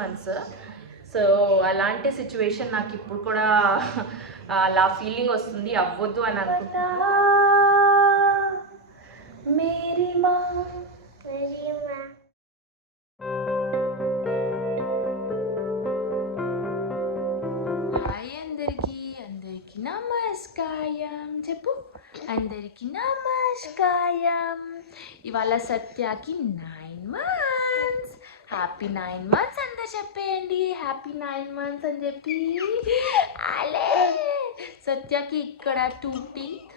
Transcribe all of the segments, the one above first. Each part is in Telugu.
మంత్స్. సో అలాంటి సిచ్యువేషన్ నాకు ఇప్పుడు కూడా అలా ఫీలింగ్ వస్తుంది, అవ్వద్దు అని అనుకుంటున్నాను. అందరికీ నమస్కారం చెప్పు. అందరికీ నమస్కారం. ఇవాళ సత్యాకి 9 months. హ్యాపీ 9 months అందరు చెప్పేయండి. హ్యాపీ 9 months అని చెప్పి. అలే సత్యాకి ఇక్కడ 2 teeth.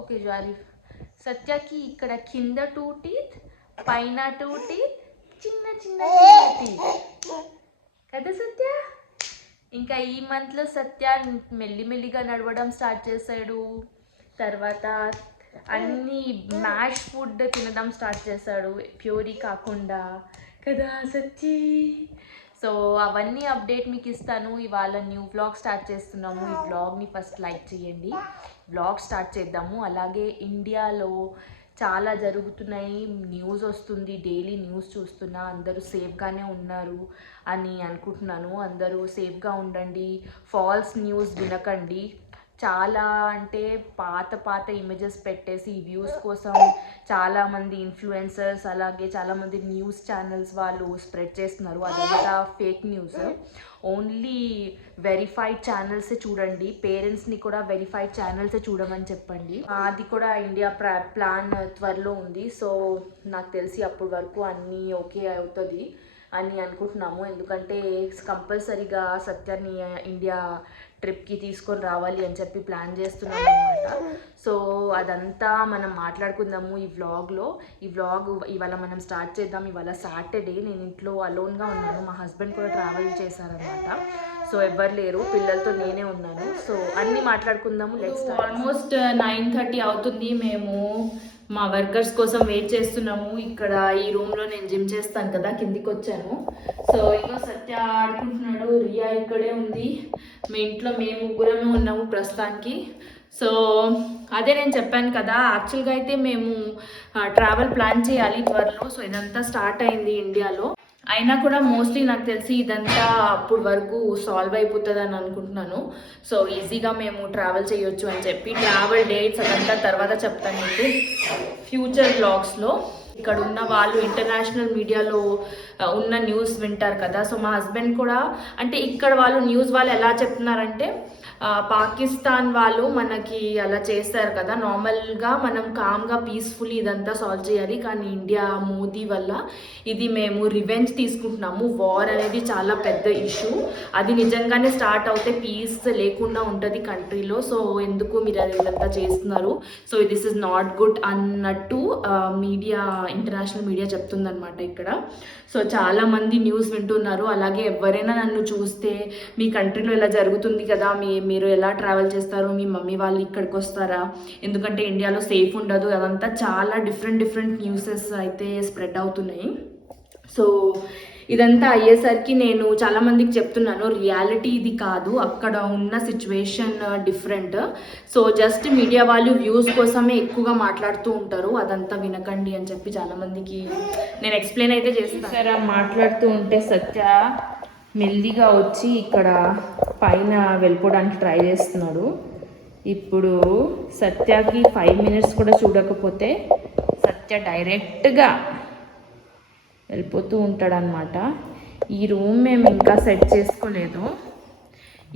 ఓకే జారీఫ్. సత్యాకి ఇక్కడ కింద 2 teeth, పైన 2 teeth, చిన్న చిన్న teeth కదా సత్య. ఇంకా ఈ మంత్లో సత్య మెల్లిమెల్లిగా నడవడం స్టార్ట్ చేశాడు. తర్వాత అన్నీ మ్యాష్ ఫుడ్ తినడం స్టార్ట్ చేశాడు, ప్యూరీ కాకుండా కదా సత్య. సో అవన్నీ అప్డేట్ మీకు ఇస్తాను. ఇవాళ న్యూ వ్లాగ్ స్టార్ట్ చేస్తున్నాము. ఈ వ్లాగ్ని ఫస్ట్ లైక్ చేయండి. వ్లాగ్ స్టార్ట్ చేద్దాము. అలాగే ఇండియాలో చాలా జరుగుతున్నాయి, న్యూస్ వస్తుంది, డైలీ న్యూస్ చూస్తున్నా. అందరూ సేఫ్గానే ఉన్నారు అని అనుకుంటున్నాను. అందరూ సేఫ్గా ఉండండి, ఫాల్స్ న్యూస్ వినకండి. చాలా అంటే పాత ఇమేజెస్ పెట్టేసి వ్యూస్ కోసం చాలామంది ఇన్ఫ్లుయెన్సర్స్ అలాగే చాలామంది న్యూస్ ఛానల్స్ వాళ్ళు స్ప్రెడ్ చేస్తున్నారు. అదంతా ఫేక్ న్యూస్. ఓన్లీ వెరిఫైడ్ ఛానల్సే చూడండి. పేరెంట్స్ని కూడా వెరిఫైడ్ ఛానల్సే చూడమని చెప్పండి. అది కూడా ఇండియా ప్లాన్ త్వరలో ఉంది. సో నాకు తెలిసి అప్పటి వరకు అన్నీ ఓకే అవుతుంది అని అనుకుంటున్నాము. ఎందుకంటే కంపల్సరీగా సత్యాన్ని ఇండియా ట్రిప్కి తీసుకొని రావాలి అని చెప్పి ప్లాన్ చేస్తున్నాం అనమాట. సో అదంతా మనం మాట్లాడుకుందాము ఈ వ్లాగ్లో. ఈ వ్లాగ్ ఇవాళ మనం స్టార్ట్ చేద్దాం. ఇవాళ సాటర్డే, నేను ఇంట్లో అలోన్గా ఉన్నాను. మా హస్బెండ్ కూడా ట్రావెల్ చేశారనమాట. సో ఎవ్వరు లేరు, పిల్లలతో నేనే ఉన్నాను. సో అన్నీ మాట్లాడుకుందాము. నెక్స్ట్ ఆల్మోస్ట్ 9:30 అవుతుంది. మేము మా వర్కర్స్ కోసం వెయిట్ చేస్తున్నాము. ఇక్కడ ఈ రూమ్లో నేను జిమ్ చేస్తాను కదా, కిందికి వచ్చాను. సో ఇంకా సత్య ఆడుకుంటున్నాడు, రియా ఇక్కడే ఉంది. మీ ఇంట్లో మేము ముగ్గురమే ఉన్నాము ప్రస్తుతానికి. సో అదే నేను చెప్పాను కదా, యాక్చువల్గా అయితే మేము ట్రావెల్ ప్లాన్ చేయాలి త్వరలో. సో ఇదంతా స్టార్ట్ అయింది ఇండియాలో. అయినా కూడా మోస్ట్లీ నాకు తెలిసి ఇదంతా అప్పుడు వరకు సాల్వ్ అయిపోతుంది అని అనుకుంటున్నాను. సో ఈజీగా మేము ట్రావెల్ చేయొచ్చు అని చెప్పి. ట్రావెల్ డేట్స్ అదంతా తర్వాత చెప్తాను మీకు ఫ్యూచర్ వ్లాగ్స్లో. ఇక్కడ ఉన్న వాళ్ళు ఇంటర్నేషనల్ మీడియాలో ఉన్న న్యూస్ వింటారు కదా. సో మా హస్బెండ్ కూడా అంటే ఇక్కడ వాళ్ళు న్యూస్ వాళ్ళు ఎలా చెప్తున్నారంటే, పాకిస్తాన్ వాళ్ళు మనకి అలా చేస్తారు కదా, నార్మల్గా మనం కామ్గా పీస్ఫుల్లీ ఇదంతా సాల్వ్ చేయాలి. కానీ ఇండియా మోదీ వల్ల ఇది మేము రివెంజ్ తీసుకుంటున్నాము. వార్ అనేది చాలా పెద్ద ఇష్యూ. అది నిజంగానే స్టార్ట్ అవుతే పీస్ లేకుండా ఉంటుంది కంట్రీలో. సో ఎందుకు మీరు అది ఇదంతా చేస్తున్నారు, so this is not good అన్నట్టు మీడియా, ఇంటర్నేషనల్ మీడియా చెప్తుందనమాట ఇక్కడ. సో చాలామంది న్యూస్ వింటున్నారు. అలాగే ఎవరైనా నన్ను చూస్తే మీ కంట్రీలో ఇలా జరుగుతుంది కదా, మీరు ఎలా ట్రావెల్ చేస్తారు, మీ మమ్మీ వాళ్ళు ఇక్కడికి వస్తారా, ఎందుకంటే ఇండియాలో సేఫ్ ఉండదు, అదంతా చాలా డిఫరెంట్ న్యూసెస్ అయితే స్ప్రెడ్ అవుతున్నాయి. సో ఇదంతా అయ్యేసరికి నేను చాలామందికి చెప్తున్నాను, రియాలిటీ ఇది కాదు, అక్కడ ఉన్న situation different. So just media వాళ్ళు వ్యూస్ కోసమే ఎక్కువగా మాట్లాడుతూ ఉంటారు, అదంతా వినకండి అని చెప్పి చాలామందికి నేను ఎక్స్ప్లెయిన్ అయితే చేస్తాను. సరే మాట్లాడుతూ ఉంటే సత్య మెల్లిగా వచ్చి ఇక్కడ పైన వెళ్ళిపోవడానికి ట్రై చేస్తున్నాడు. ఇప్పుడు సత్యకి 5 minutes కూడా చూడకపోతే సత్య డైరెక్ట్గా వెళ్ళిపోతూ ఉంటాడనమాట. ఈ రూమ్ మేము ఇంకా సెట్ చేసుకోలేదు,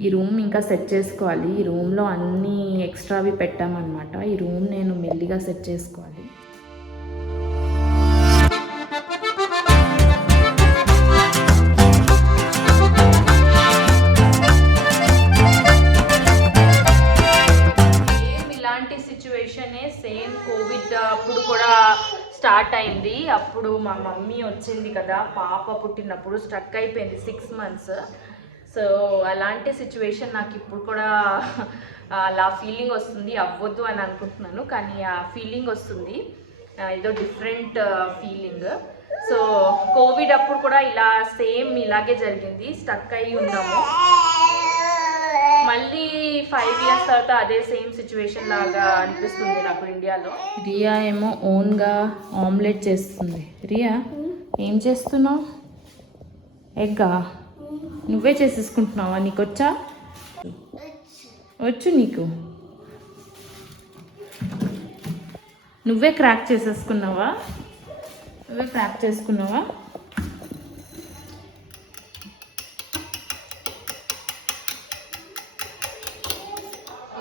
ఈ రూమ్ ఇంకా సెట్ చేసుకోవాలి. ఈ రూమ్లో అన్నీ ఎక్స్ట్రావి పెట్టామన్నమాట. ఈ రూమ్ నేను మెల్లిగా సెట్ చేసుకోవాలి. సేమ్ కోవిడ్ అప్పుడు కూడా స్టార్ట్ అయింది. అప్పుడు మా మమ్మీ వచ్చింది కదా, పాప పుట్టినప్పుడు స్ట్రక్ అయిపోయింది 6 months. సో అలాంటి సిచ్యువేషన్ నాకు ఇప్పుడు కూడా అలా ఫీలింగ్ వస్తుంది, అవ్వద్దు అని అనుకుంటున్నాను. కానీ ఆ ఫీలింగ్ వస్తుంది, ఏదో డిఫరెంట్ ఫీలింగ్. సో కోవిడ్ అప్పుడు కూడా ఇలా సేమ్ ఇలాగే జరిగింది, స్టక్ అయ్యి ఉన్నాము. మళ్ళీ 5 years తర్వాత అదే సేమ్ సిచ్యువేషన్ లాగా అనిపిస్తుంది నాకు ఇండియాలో. రియా ఏమో ఓన్గా ఆమ్లెట్ చేస్తుంది. రియా ఏం చేస్తున్నావు? ఎగ్గా నువ్వే చేసేసుకుంటున్నావా? నీకు వచ్చా? వచ్చు నీకు? నువ్వే క్రాక్ చేసేసుకున్నావా? నువ్వే క్రాక్ చేసుకున్నావా?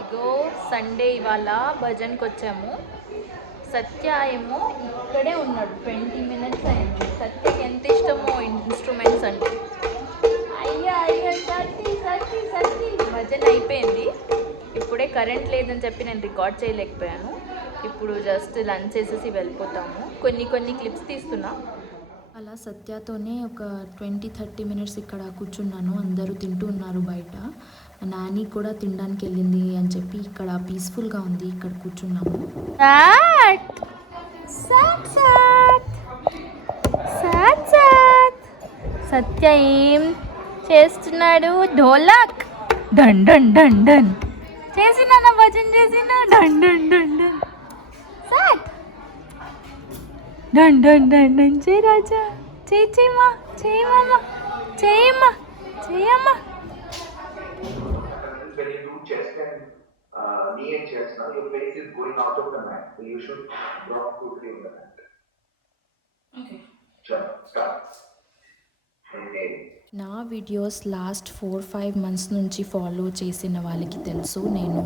ఇగో సండే ఇవాళ భజన్కి వచ్చాము. సత్య ఏమో ఇక్కడే ఉన్నాడు, 20 మినిట్స్ అయింది. సత్యకి ఎంత ఇష్టమో ఇన్స్ట్రుమెంట్స్ అంటే. అయ్యా అయ్యా సత్తి సత్తి సత్తి. భజన అయిపోయింది. ఇప్పుడే కరెంట్ లేదని చెప్పి నేను రికార్డ్ చేయలేకపోయాను. ఇప్పుడు జస్ట్ లంచ్ చేసేసి వెళ్ళిపోతాము. కొన్ని క్లిప్స్ తీస్తున్నా. అలా సత్యతోనే ఒక 20-30 మినిట్స్ ఇక్కడ కూర్చున్నాను. అందరూ తింటూ ఉన్నారు బయట. నాని కూడా తినడానికి వెళ్ళింది అని చెప్పి ఇక్కడ పీస్ఫుల్గా ఉంది, ఇక్కడ కూర్చున్నాము. సత్య ఏం చేస్తున్నాడు? Dholak done done done done చేసిన భజన చేసిన డన్ డన్ డన్ డన్ సాట్ డన్ డన్ డన్ డన్ చేయి రాజా, చేయి చేయమ్మా, చేయమ్మా, చేయమ్మా, చేయమ్మా. When you do chest and knee and chest, now your face is going out of the mat, so you should drop totally on the mat. Okay. Sure. Start. Okay. నా వీడియోస్ లాస్ట్ 4-5 మంత్స్ నుంచి ఫాలో చేసిన వాళ్ళకి తెలుసు, నేను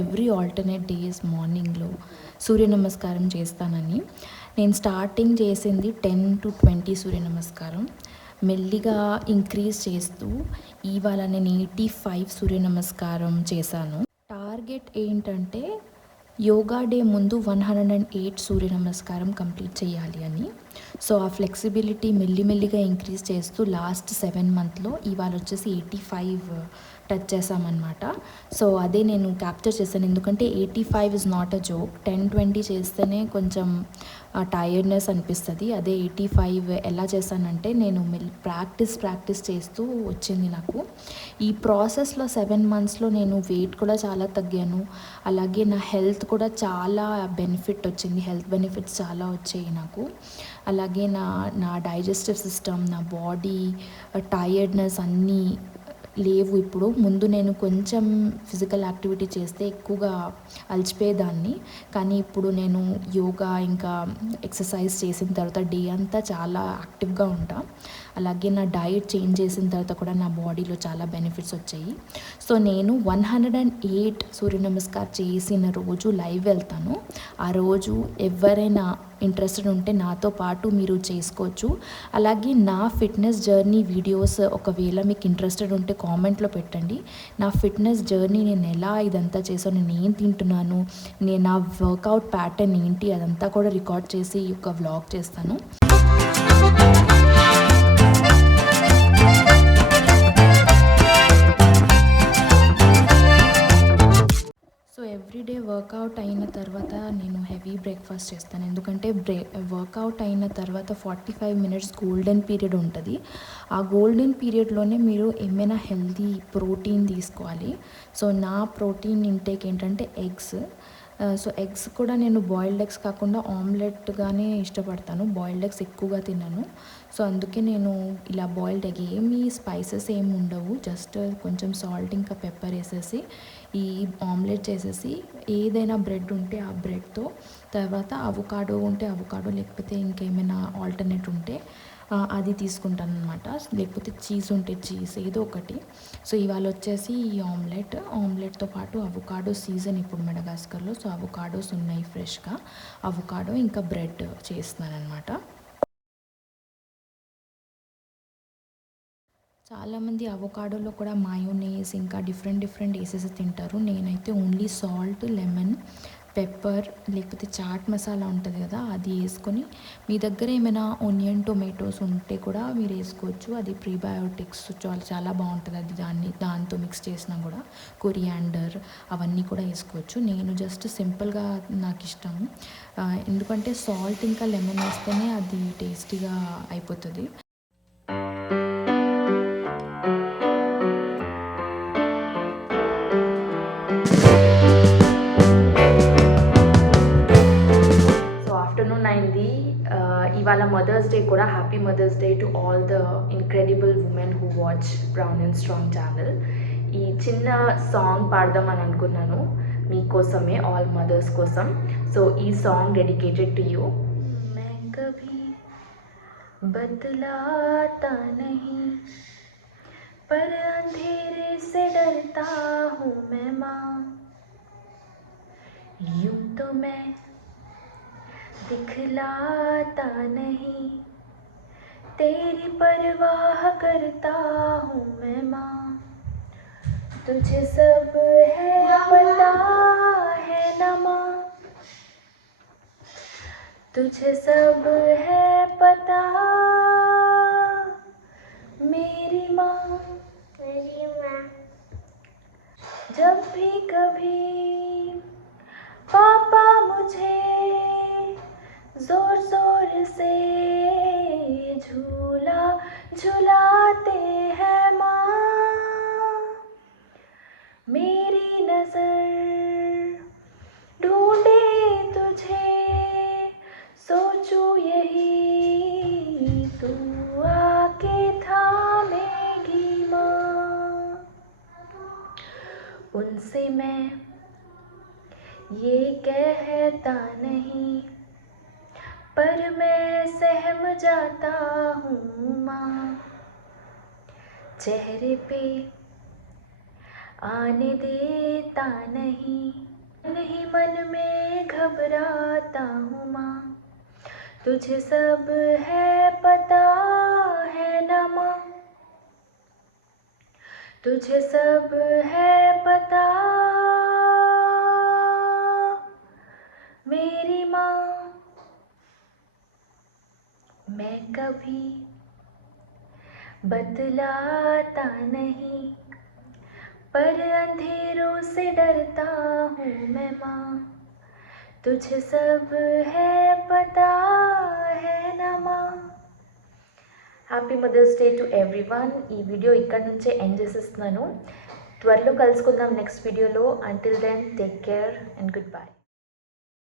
ఎవ్రీ ఆల్టర్నేట్ డేస్ మార్నింగ్లో సూర్య నమస్కారం చేస్తానని. నేను స్టార్టింగ్ చేసింది 10 to 20 సూర్య నమస్కారం. మెల్లిగా ఇంక్రీజ్ చేస్తూ ఇవాళ నేను 85 సూర్య నమస్కారం చేశాను. టార్గెట్ ఏంటంటే యోగా డే ముందు 108 సూర్య నమస్కారం కంప్లీట్ చేయాలి అని. సో ఆ ఫ్లెక్సిబిలిటీ మెల్లిమెల్లిగా ఇంక్రీజ్ చేస్తూ లాస్ట్ 7 మంత్లో ఇవాళ వచ్చేసి 85 టచ్ చేసామన్నమాట. సో అదే నేను క్యాప్చర్ చేశాను, ఎందుకంటే 85 ఇస్ నాట్ అ జోక్. 10-20 చేస్తేనే కొంచెం టైర్డ్నెస్ అనిపిస్తుంది. అదే 85 ఎలా చేశానంటే నేను ప్రాక్టీస్ చేస్తూ వచ్చింది నాకు. ఈ ప్రాసెస్లో 7 మంత్స్లో నేను వెయిట్ కూడా చాలా తగ్గాను. అలాగే నా హెల్త్ కూడా చాలా బెనిఫిట్ వచ్చింది, హెల్త్ బెనిఫిట్స్ చాలా వచ్చాయి నాకు. అలాగే నా డైజెస్టివ్ సిస్టమ్, నా బాడీ టైర్డ్నెస్ అన్నీ లేవు ఇప్పుడు. ముందు నేను కొంచెం ఫిజికల్ యాక్టివిటీ చేస్తే ఎక్కువగా అలసిపోయేదాన్ని, కానీ ఇప్పుడు నేను యోగా ఇంకా ఎక్సర్సైజ్ చేసిన తర్వాత డే అంతా చాలా యాక్టివ్గా ఉంటా. అలాగే నా డైట్ చేంజ్ చేసిన తర్వాత కూడా నా బాడీలో చాలా బెనిఫిట్స్ వచ్చాయి. సో నేను 108 సూర్య నమస్కారం చేసిన రోజు లైవ్ వెళ్తాను. ఆ రోజు ఎవరైనా ఇంట్రెస్టెడ్ ఉంటే నాతో పాటు మీరు చేసుకోవచ్చు. అలాగే నా ఫిట్నెస్ జర్నీ వీడియోస్ ఒకవేళ మీకు ఇంట్రెస్టెడ్ ఉంటే కామెంట్లో పెట్టండి. నా ఫిట్నెస్ జర్నీ నేను ఎలా ఇదంతా చేసాను, నేను ఏం తింటున్నాను, నేను నా వర్కౌట్ ప్యాటర్న్ ఏంటి, అదంతా కూడా రికార్డ్ చేసి ఒక వ్లాగ్ చేస్తాను. సో ఎవ్రీడే వర్కౌట్ అయిన తర్వాత నేను హెవీ బ్రేక్ఫాస్ట్ చేస్తాను, ఎందుకంటే వర్కౌట్ అయిన తర్వాత 45 మినిట్స్ గోల్డెన్ పీరియడ్ ఉంటుంది. ఆ గోల్డెన్ పీరియడ్లోనే మీరు ఏమైనా హెల్తీ ప్రోటీన్ తీసుకోవాలి. సో నా ప్రోటీన్ ఇంటేక్ ఏంటంటే ఎగ్స్. సో ఎగ్స్ కూడా నేను బాయిల్డ్ ఎగ్స్ కాకుండా ఆమ్లెట్గానే ఇష్టపడతాను, బాయిల్డ్ ఎగ్స్ ఎక్కువగా తిన్నాను. సో అందుకే నేను ఇలా బాయిల్డ్ ఎగ్, ఏమీ స్పైసెస్ ఏమి ఉండవు, జస్ట్ కొంచెం సాల్ట్ ఇంకా పెప్పర్ వేసేసి ఈ ఆమ్లెట్ చేసేసి ఏదైనా బ్రెడ్ ఉంటే ఆ బ్రెడ్తో, తర్వాత అవకాడో ఉంటే అవకాడో, లేకపోతే ఇంకేమైనా ఆల్టర్నేట్ ఉంటే అది తీసుకుంటాను అనమాట, లేకపోతే చీజ్ ఉంటే చీజ్, ఏదో ఒకటి. సో ఇవాళ వచ్చేసి ఈ ఆమ్లెట్తో పాటు అవకాడో సీజన్ ఇప్పుడు మెడగాస్కర్లో, సో అవకాడోస్ ఉన్నాయి ఫ్రెష్గా, అవకాడో ఇంకా బ్రెడ్ చేస్తున్నాను అనమాట. చాలామంది అవకాడోలో కూడా మయోనీస్ ఇంకా డిఫరెంట్ వేసేసి తింటారు. నేనైతే ఓన్లీ సాల్ట్, లెమన్, పెప్పర్, లేకపోతే చాట్ మసాలా ఉంటుంది కదా, అది వేసుకొని, మీ దగ్గర ఏమైనా ఆనియన్ టొమాటోస్ ఉంటే కూడా మీరు వేసుకోవచ్చు. అది ప్రీబయోటిక్స్ చాలా బాగుంటుంది, అది దాంతో మిక్స్ చేసినా కూడా. కొరియాండర్ అవన్నీ కూడా వేసుకోవచ్చు. నేను జస్ట్ సింపుల్గా నాకు ఇష్టం, ఎందుకంటే సాల్ట్ ఇంకా లెమన్ వేస్తేనే అది టేస్టీగా అయిపోతుంది. ఇవాళ మదర్స్ డే కూడా. Happy mothers day to all the incredible women who watch Brown and Strong channel. ఈ చిన్న సాంగ్ పాడదామని అనుకున్నాను మీకోసమే, ఆల్ మదర్స్ కోసం. సో ఈ సాంగ్ డెడికేటెడ్ టు యూ. मैं कभी बतलाता नहीं पर अंधेरे से डरता हूँ मैं माँ. यूं तो मैं दिखलाता नहीं तेरी परवाह करता हूँ मैं माँ. तुझे सब है पता है ना माँ, तुझे सब है पता मेरी माँ. जब भी कभी पापा मुझे जोर जोर से झूला झुलाते हैं माँ, मेरी नजर ढूंढे तुझे सोचूं यही तू आके थामेगी माँ. उनसे मैं ये कहता नहीं पर मैं सहम जाता हूँ माँ. चेहरे पे आने देता नहीं मन में घबराता हूँ माँ. तुझे सब है पता है ना माँ, तुझे सब है पता मेरी माँ. मैं कभी बतलाता नहीं पर अंधेरों से डरता हूँ मैं माँ. तुझे सब है पता है ना माँ. Happy mothers day to everyone. ఈ వీడియో ఇక్కడ నుంచే ఎండ్ చేసేస్తున్నాను. త్వరలో కలుసుకుందాం నెక్స్ట్ వీడియోలో. Until then take care and good bye.